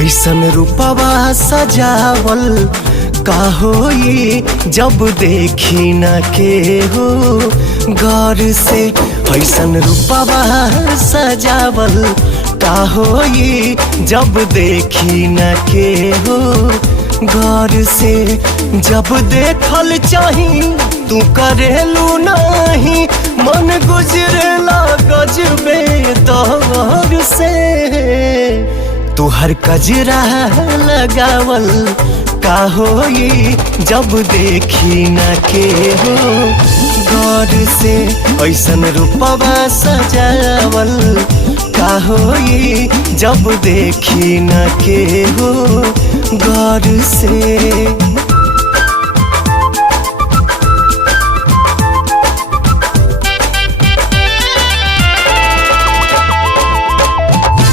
ऐसन रूपवा सजावल का होई जब देखी न के हो गौर से। ऐसन रूपवा सजावल का होई जब देखी न के हो गौर से। जब देखल चाही तू करेलू नहीं, मन गुजरेला गजबे दौर से। तुहर कजरा लगावल का होई जब देखी न के हो गौर से। ऐसन रूपवा सजावल का होई जब देखी न के हो गौर से।